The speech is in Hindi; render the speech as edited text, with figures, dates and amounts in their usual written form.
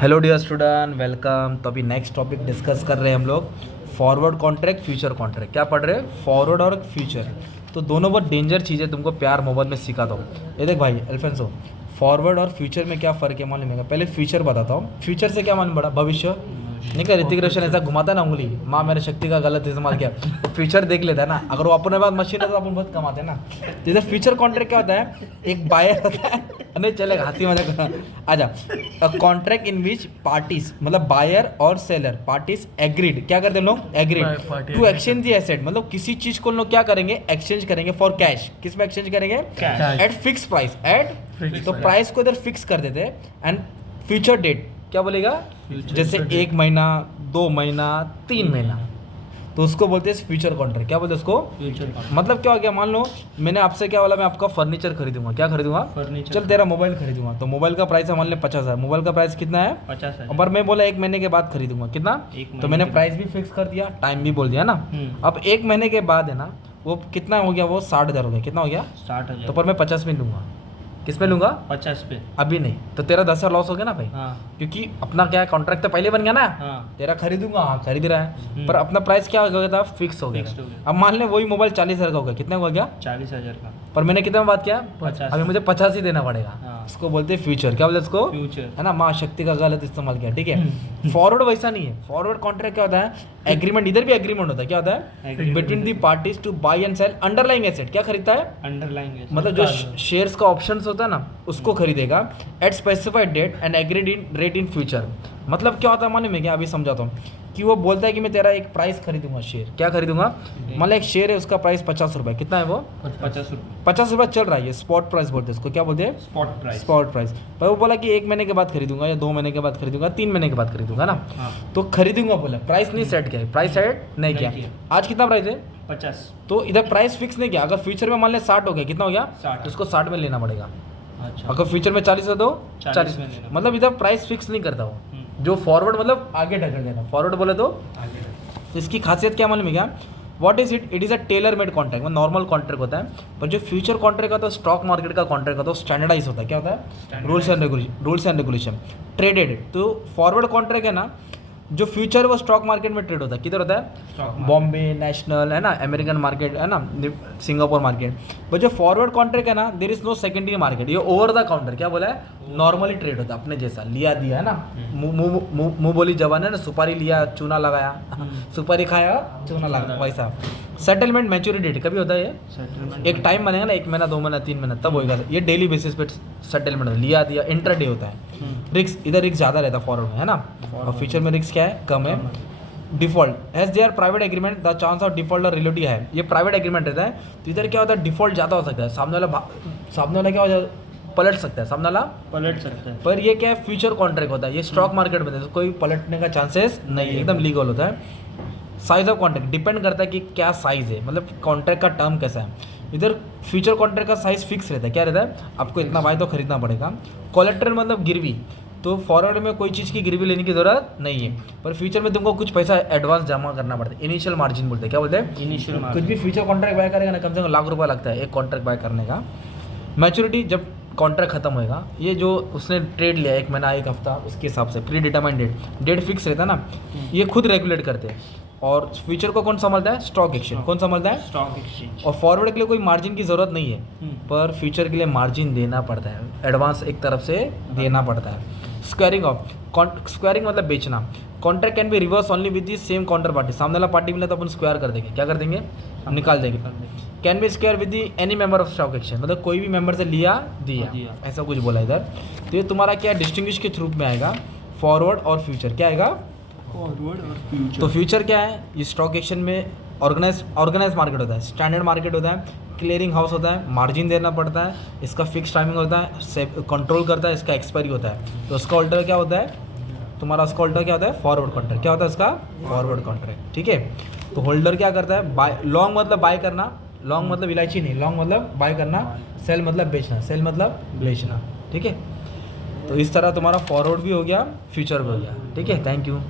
Hello dear student, welcome. तो अभी नेक्स्ट टॉपिक डिस्कस कर रहे हैं हम लोग, फॉरवर्ड कॉन्ट्रैक्ट, फ्यूचर कॉन्ट्रैक्ट। क्या पढ़ रहे हैं? फॉरवर्ड और फ्यूचर। तो दोनों बहुत डेंजर चीज़ें, तुमको प्यार मोहब्बत में सिखा दो। ये देख भाई अल्फेंसो, फॉरवर्ड और फ्यूचर में क्या फ़र्क है मालूम है? पहले फ्यूचर बताता हूँ। फ्यूचर से क्या मालूम पड़ा? भविष्य। नहीं क्या ऋतिक रोशन ऐसा घुमाता ना उंगली, माँ मेरे शक्ति का गलत इस्तेमाल किया, तो फ्यूचर देख लेता है ना। अगर वो अपने पास मशीन है तो अपन बहुत कमाते हैं ना। जैसे फ्यूचर कॉन्ट्रैक्ट क्या होता है? एक बायर होता है, नहीं चलेगा, हंसी मजाक आजा। A contract in which parties, मतलब बायर और सेलर पार्टीज एग्रीड, क्या करते हैं लोग? Agreed to exchange the asset, मतलब किसी चीज को लोग क्या करेंगे? एक्सचेंज करेंगे फॉर कैश। किस में एक्सचेंज करेंगे? Eight fix price. एट, तो प्राइस को इधर फिक्स कर देते हैं। एंड फ्यूचर डेट क्या बोलेगा? जैसे 1 महीना, 2 महीना, 3 महीना, तो उसको बोलते हैं फ्यूचर कॉन्ट्रैक्ट। क्या बोलते हैं उसको? फ्यूचर। मतलब क्या हो गया? मान लो मैंने आपसे क्या बोला, मैं आपका फर्नीचर खरीदूंगा। क्या खरीदूंगा? फर्नीचर। चल तेरा मोबाइल खरीदूंगा, तो मोबाइल का प्राइस है मान ले 50,000। मोबाइल का प्राइस कितना है? 50,000। और मैं बोला 1 महीने के बाद खरीदूंगा। कितना? तो मैंने प्राइस भी फिक्स कर दिया, टाइम भी बोल दिया ना। अब 1 महीने के बाद है ना, वो कितना हो गया? वो 60,000 हो गया। कितना हो गया? 60,000। तो पर मैं 50 में लूंगा। किस में लूंगा? 50 पे। अभी नहीं तो तेरा 10,000 लॉस हो गया ना भाई। हाँ। क्योंकि अपना क्या कॉन्ट्रैक्ट तो पहले बन गया ना। हाँ। तेरा खरीदूंगा, हाँ खरीद रहा है, पर अपना प्राइस क्या हो गया था? फिक्स हो गया। अब मान ले वही मोबाइल 40,000 का हो गया। कितना हो गया? 40,000 का। पर मैंने कितना में बात किया? 50। अभी मुझे 50 ही देना पड़ेगा। हाँ। इसको बोलते हैं फ्यूचर। क्या बोलते हैं इसको? फ्यूचर, है ना। माँ शक्ति का गलत इस्तेमाल किया, ठीक है। फॉरवर्ड वैसा नहीं है। फॉरवर्ड कॉन्ट्रैक्ट क्या होता है? एग्रीमेंट, इधर भी एग्रीमेंट होता है। क्या होता है? Between the parties to buy and sell underlying asset. क्या खरीदता है? अंडरलाइंग एसेट, मतलब जो शेयर्स का ऑप्शंस होता है ना, उसको खरीदेगा at specified date and agreed in rate in future. मतलब क्या होता है मालूम है क्या? अभी समझाता हूँ कि वो बोलता है कि मैं तेरा एक प्राइस खरीदूंगा, शेयर। क्या खरीदूंगा? मतलब एक शेयर है, उसका प्राइस 50 रुपये। कितना है वो? 50 रुपये। 50 रुपये चल रहा है, ये स्पॉट प्राइस बोलते हैं इसको। क्या बोलते हैं? Spot price. Spot price. पर वो बोला कि 1 महीने के बाद खरीदूंगा, या 2 महीने के बाद खरीदूंगा, 3 महीने के बाद खरीदूंगा ना। हाँ। तो खरीदूंगा बोला, प्राइस नहीं सेट किया, प्राइस सेट नहीं किया। आज कितना प्राइस है? 50। तो इधर प्राइस फिक्स नहीं किया। अगर फ्यूचर में मान ले 60 हो गया, कितना हो गया? 60। उसको 60 में लेना पड़ेगा। अच्छा। अगर फ्यूचर में 40 है तो 40 में लेना। मतलब इधर प्राइस फिक्स नहीं करता वो। जो फॉरवर्ड मतलब आगे ढकल देना, फॉरवर्ड बोले तो आगे। तो इसकी खासियत क्या मालूम है क्या? What is it? It is a tailor made contract. मतलब नॉर्मल कॉन्ट्रैक्ट होता है, पर जो फ्यूचर कॉन्ट्रैक्ट होता है, स्टॉक मार्केट का कॉन्ट्रैक्ट होता है, वो स्टैंडर्डाइज होता है। क्या होता है? Rules and regulation traded. तो फॉरवर्ड कॉन्ट्रैक्ट है ना, जो फ्यूचर है वो स्टॉक मार्केट में ट्रेड होता है। किधर होता है? बॉम्बे नेशनल, है ना, अमेरिकन मार्केट, है ना, सिंगापुर मार्केट। बट जो फॉरवर्ड कॉन्ट्रैक्ट है ना, there is no secondary market, ये ओवर द काउंटर। क्या बोला है? नॉर्मली ट्रेड होता है, अपने जैसा लिया दिया, है ना। मुंह बोली जबान है ना, सुपारी लिया चूना लगाया, सुपारी खाया चूना लगाया, वैसा। सेटलमेंट मैच्योरिटी डेट कभी होता है? ये एक टाइम बनेगा ना, 1 महीना, 2 महीना, 3 महीना, तब होगा। ये डेली बेसिस पे सेटलमेंट लिया दिया, इंट्राडे होता है। रिस्क इधर रिस्क ज़्यादा रहता है फॉरवर्ड में, है ना। और फ्यूचर में रिस्क क्या है? कम है। Default as they are private agreement, the chance of default और रिलेटिव है। ये प्राइवेट एग्रीमेंट रहता है, तो इधर क्या होता है? डिफॉल्ट ज़्यादा हो सकता है। सामने वाला क्या हो जाए? पलट सकता है, सामने वाला पलट सकता है। पर ये क्या है? फ्यूचर कॉन्ट्रैक्ट होता है, ये स्टॉक मार्केट में, तो कोई पलटने का चांसेस नहीं है, एकदम लीगल होता है। साइज ऑफ कॉन्ट्रैक्ट डिपेंड करता है कि क्या साइज़ है, मतलब कॉन्ट्रैक्ट का टर्म कैसा है। इधर फ्यूचर कॉन्ट्रैक्ट का साइज़ फिक्स रहता है। क्या रहता है? आपको इतना भाई तो खरीदना पड़ेगा। कोलेट्रल मतलब गिरवी, तो फॉरवर्ड में कोई चीज़ की गिरवी लेने की ज़रूरत नहीं है, पर फ्यूचर में तुमको कुछ पैसा एडवांस जमा करना पड़ता है। इनिशियल मार्जिन बोलते हैं। क्या बोलते हैं? Initial margin. कुछ भी फ्यूचर कॉन्ट्रैक्ट बाय करेगा ना, कम से कम लाख रुपया लगता है एक कॉन्ट्रैक्ट बाय करने का। मैच्योरिटी जब कॉन्ट्रैक्ट खत्म होएगा, ये जो उसने ट्रेड लिया 1 महीना, 1 हफ्ता, उसके हिसाब से प्री डिटरमाइंड डेट फिक्स रहता है ना, ये खुद रेगुलेट करते हैं। और फ्यूचर को कौन संभालता है? Stock exchange. कौन संभालता है? Stock exchange. और फॉरवर्ड के लिए कोई मार्जिन की ज़रूरत नहीं है, पर फ्यूचर के लिए मार्जिन देना पड़ता है, एडवांस एक तरफ से देना पड़ता है। स्क्वायरिंग ऑफ स्क्वायरिंग मतलब बेचना। Contract can be reverse only with the same counter party. सामने वाला पार्टी मिले तो अपन स्क्वायर कर देंगे। क्या कर देंगे? निकाल देंगे। Can be square with the any member of stock exchange, मतलब कोई भी मेंबर से लिया दिया, ऐसा कुछ बोला इधर। तो ये तुम्हारा क्या डिस्टिंग्विश के थ्रू में आएगा, फॉरवर्ड और फ्यूचर। क्या आएगा? फॉरवर्ड और फ्यूचर। तो फ्यूचर क्या है? ये स्टॉक एक्सचेंज में ऑर्गेनाइज मार्केट होता है, स्टैंडर्ड मार्केट होता है, क्लियरिंग हाउस होता है, मार्जिन देना पड़ता है, इसका फिक्स टाइमिंग होता है, कंट्रोल करता है, इसका एक्सपायरी होता है। तो उसका अल्टर क्या होता है तुम्हारा? उसका अल्टर क्या होता है? Forward contract. क्या होता है इसका? फॉरवर्ड कॉन्ट्रैक्ट, ठीक है। तो होल्डर क्या करता है? बाय, लॉन्ग मतलब बाय करना, लॉन्ग मतलब इलायची नहीं, लॉन्ग मतलब बाय करना, सेल मतलब बेचना, सेल मतलब बेचना, ठीक है। तो इस तरह तुम्हारा फॉरवर्ड भी हो गया, फ्यूचर भी हो गया, ठीक है। Thank you.